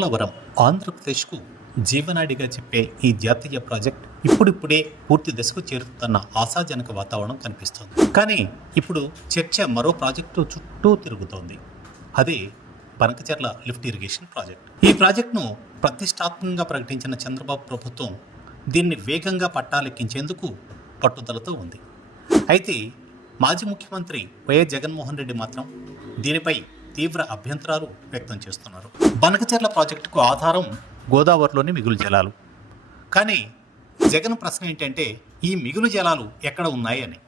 పోలవరం ఆంధ్రప్రదేశ్కు జీవనాడిగా చెప్పే ఈ జాతీయ ప్రాజెక్ట్ ఇప్పుడిప్పుడే పూర్తి దశకు చేరుతున్న ఆశాజనక వాతావరణం కనిపిస్తోంది. కానీ ఇప్పుడు చర్చ మరో ప్రాజెక్టు చుట్టూ తిరుగుతోంది. అదే బనకచెర్ల లిఫ్ట్ ఇరిగేషన్ ప్రాజెక్ట్. ఈ ప్రాజెక్టును ప్రతిష్టాత్మకంగా ప్రకటించిన చంద్రబాబు ప్రభుత్వం దీన్ని వేగంగా పట్టాలెక్కించేందుకు పట్టుదలతో ఉంది. అయితే మాజీ ముఖ్యమంత్రి వైఎస్ జగన్మోహన్ రెడ్డి మాత్రం దీనిపై తీవ్ర అభ్యంతరాలు వ్యక్తం చేస్తున్నారు. బనకచెర్ల ప్రాజెక్టుకు ఆధారం గోదావరిలోని మిగులు జలాలు. కానీ జగన్ ప్రశ్న ఏంటంటే ఈ మిగులు జలాలు ఎక్కడ ఉన్నాయి అని.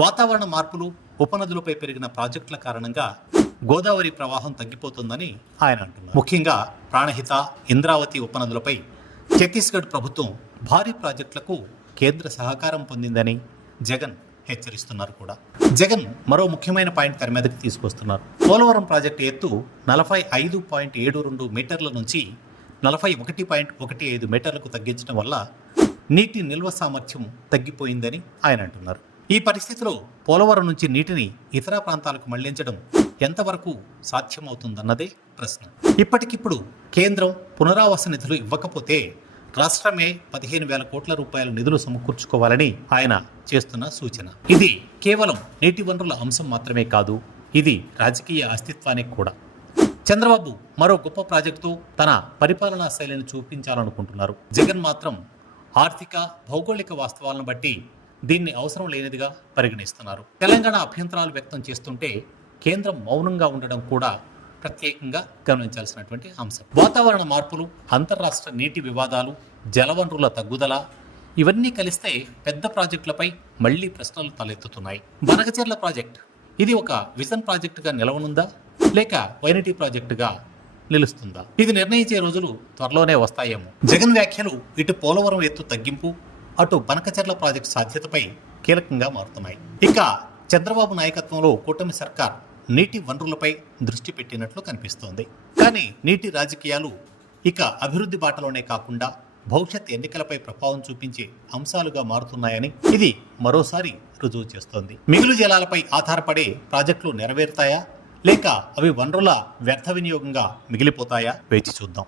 వాతావరణ మార్పులు, ఉపనదులపై పెరిగిన ప్రాజెక్టుల కారణంగా గోదావరి ప్రవాహం తగ్గిపోతుందని ఆయన అంటున్నారు. ముఖ్యంగా ప్రాణహిత, ఇంద్రావతి ఉపనదులపై ఛత్తీస్గఢ్ ప్రభుత్వం భారీ ప్రాజెక్టులకు కేంద్ర సహకారం పొందిందని జగన్ హెచ్చరిస్తున్నారు కూడా. జగన్ మరో ముఖ్యమైన పాయింట్ తెర మీదకి తీసుకొస్తున్నారు. పోలవరం ప్రాజెక్టు ఎత్తు 45.72 మీటర్ల నుంచి 41.15 మీటర్లకు తగ్గించడం వల్ల నీటి నిల్వ సామర్థ్యం తగ్గిపోయిందని ఆయన అంటున్నారు. ఈ పరిస్థితిలో పోలవరం నుంచి నీటిని ఇతర ప్రాంతాలకు మళ్లించడం ఎంతవరకు సాధ్యమవుతుందన్నదే ప్రశ్న. ఇప్పటికిప్పుడు కేంద్రం పునరావాస నిధులు ఇవ్వకపోతే రాష్ట్రమే 15,000 కోట్ల రూపాయల నిధులు సమకూర్చుకోవాలని ఆయన చేస్తున్న సూచన. ఇది కేవలం నీటి వనరుల అంశం మాత్రమే కాదు, ఇది రాజకీయ అస్తిత్వానికి కూడా. చంద్రబాబు మరో గొప్ప ప్రాజెక్టుతో తన పరిపాలనా శైలిని చూపించాలనుకుంటున్నారు. జగన్ మాత్రం ఆర్థిక, భౌగోళిక వాస్తవాలను బట్టి దీన్ని అవసరం లేనిదిగా పరిగణిస్తున్నారు. తెలంగాణ అభ్యంతరాలు వ్యక్తం చేస్తుంటే కేంద్రం మౌనంగా ఉండడం కూడా ప్రత్యేకంగా గమనించాల్సినటువంటి అంశం. వాతావరణ మార్పులు, అంతర్రాష్ట్ర నీటి వివాదాలు, జలవనరుల తగ్గుదల ఇవన్నీ కలిస్తే పెద్ద ప్రాజెక్టులపై మళ్లీ ప్రశ్నలు తలెత్తుతున్నాయి. బనకచెర్ల ప్రాజెక్ట్ ఇది ఒక విజన్ ప్రాజెక్టుగా నిలవనుందా, లేక వైనిటీ ప్రాజెక్టుగా నిలుస్తుందా? ఇది నిర్ణయించే రోజులు త్వరలోనే వస్తాయేమో. జగన్ వ్యాఖ్యలు ఇటు పోలవరం ఎత్తు తగ్గింపు, అటు బనకచెర్ల ప్రాజెక్టు సాధ్యతపై కీలకంగా మారుతున్నాయి. ఇక చంద్రబాబు నాయకత్వంలో కూటమి సర్కార్ నీటి వనరులపై దృష్టి పెట్టినట్లు కనిపిస్తోంది. కానీ నీటి రాజకీయాలు ఇక అభివృద్ధి బాటలోనే కాకుండా భవిష్యత్ ఎన్నికలపై ప్రభావం చూపించే అంశాలుగా మారుతున్నాయని ఇది మరోసారి రుజువు చేస్తోంది. మిగులు జలాలపై ఆధారపడే ప్రాజెక్టులు నెరవేరుతాయా, లేక అవి వనరుల వ్యర్థ వినియోగంగా మిగిలిపోతాయా? వేచి చూద్దాం.